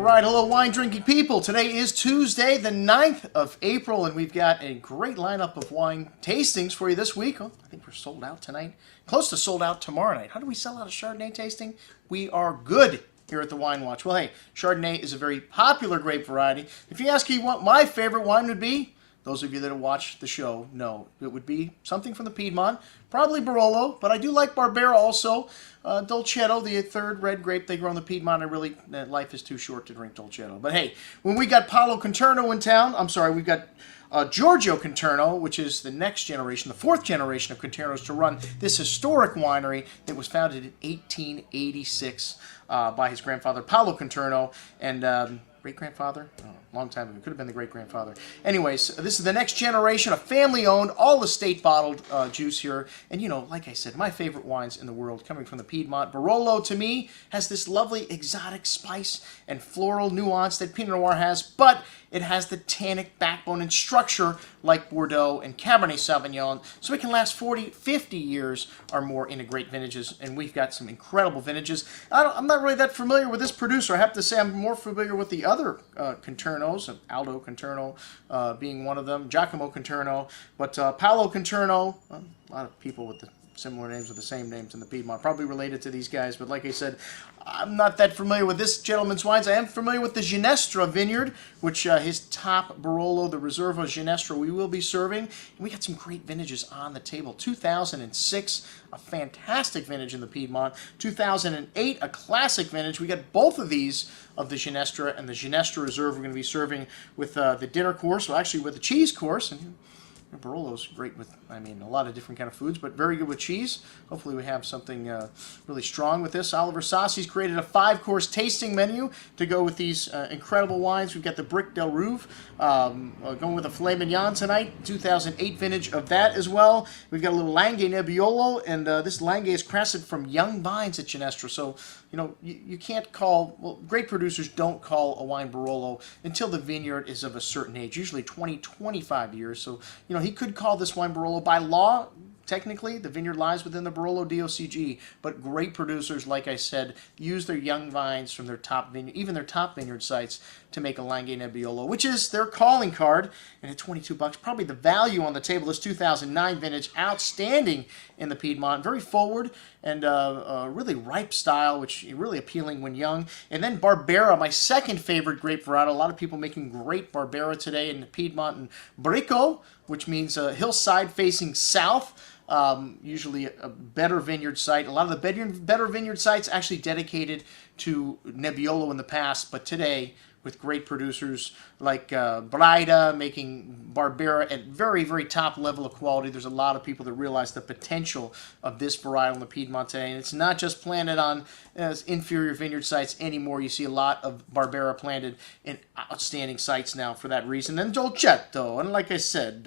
right, hello wine drinking people. Today is Tuesday, the 9th of April, and we've got a great lineup of wine tastings for you this week. Oh, I think we're sold out tonight. Close to sold out tomorrow night. How do we sell out a Chardonnay tasting? We are good here at the Wine Watch. Well, hey, Chardonnay is a very popular grape variety. If you ask me what my favorite wine would be, those of you that have watched the show know it would be something from the Piedmont, probably Barolo, but I do like Barbera also. Dolcetto, the third red grape they grow in the Piedmont. Life is too short to drink Dolcetto. But hey, when we got Paolo Conterno in town, we've got Giorgio Conterno, which is the next generation, the fourth generation of Conternos to run this historic winery that was founded in 1886 by his grandfather, Paolo Conterno, and great-grandfather? Oh, long time ago. Could have been the great-grandfather. Anyways, this is the next generation, a family-owned, all estate-bottled juice here. And, you know, like I said, my favorite wines in the world coming from the Piedmont. Barolo, to me, has this lovely exotic spice and floral nuance that Pinot Noir has, but it has the tannic backbone and structure like Bordeaux and Cabernet Sauvignon, so it can last 40, 50 years or more into great vintages, and we've got some incredible vintages. I'm not really that familiar with this producer. I have to say I'm more familiar with the other Conternos, Aldo Conterno being one of them, Giacomo Conterno, but Paolo Conterno, a lot of people with the similar names with the same names in the Piedmont, probably related to these guys, but like I said, I'm not that familiar with this gentleman's wines. I am familiar with the Ginestra vineyard, which his top Barolo, the Reserva Ginestra, we will be serving. And we got some great vintages on the table. 2006, a fantastic vintage in the Piedmont. 2008, a classic vintage. We got both of these of the Ginestra and the Ginestra Reserve we're going to be serving with the dinner course, well, actually with the cheese course. And Barolo's great with, a lot of different kind of foods, but very good with cheese. Hopefully we have something really strong with this. Oliver Sassi's created a 5-course tasting menu to go with these incredible wines. We've got the Brick del Rouve, going with a filet mignon tonight, 2008 vintage of that as well. We've got a little Langhe Nebbiolo, and this Langhe is crafted from young vines at Ginestra. So, you know, you can't call, well, great producers don't call a wine Barolo until the vineyard is of a certain age, usually 20, 25 years. So, you know, he could call this wine Barolo. By law, technically, the vineyard lies within the Barolo DOCG, but great producers, like I said, use their young vines from their top vineyard, even their top vineyard sites, to make a Langhe Nebbiolo, which is their calling card. And at $22, probably the value on the table. This 2009 vintage, outstanding in the Piedmont, very forward and really ripe style, which is really appealing when young. And then Barbera, my second favorite grape variety. A lot of people making great Barbera today in the Piedmont, and Bricco, which means hillside facing south. Usually a better vineyard site. A lot of the better vineyard sites actually dedicated to Nebbiolo in the past, but today with great producers like Braida making Barbera at very, very top level of quality. There's a lot of people that realize the potential of this varietal in the Piedmont today, and it's not just planted on inferior vineyard sites anymore. You see a lot of Barbera planted in outstanding sites now for that reason. And Dolcetto, and like I said,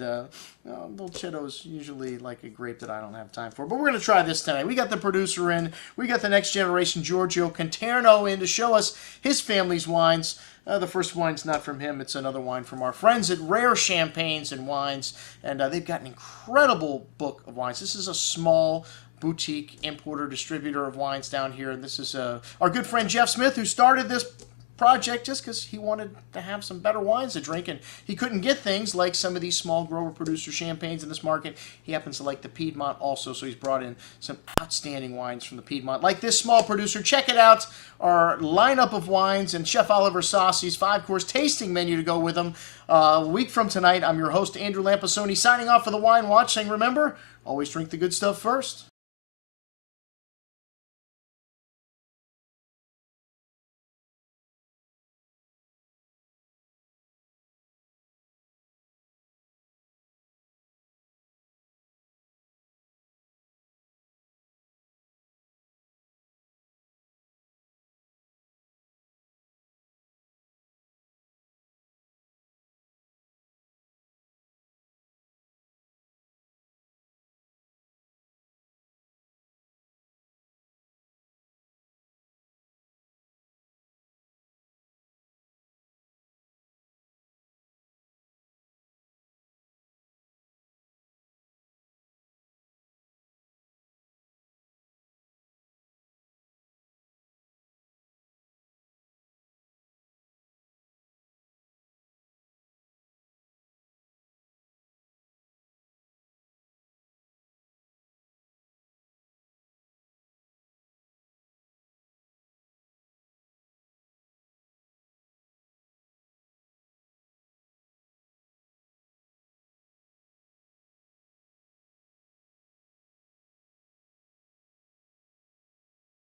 Dolcetto is usually like a grape that I don't have time for, but we're going to try this tonight. We got the producer in, we got the next generation Giorgio Conterno in to show us his family's wines. The first wine's not from him, it's another wine from our friends at Rare Champagnes and Wines, and they've got an incredible book of wines. This is a small boutique importer, distributor of wines down here, and this is our good friend Jeff Smith, who started this project just because he wanted to have some better wines to drink, and he couldn't get things like some of these small grower producer champagnes in this market. He happens to like the Piedmont also, so he's brought in some outstanding wines from the Piedmont like this small producer. Check it out, our lineup of wines and Chef Oliver Sassi's 5-course tasting menu to go with them. A week from tonight, I'm your host Andrew Lampasoni, signing off for the Wine Watch, saying remember, always drink the good stuff first.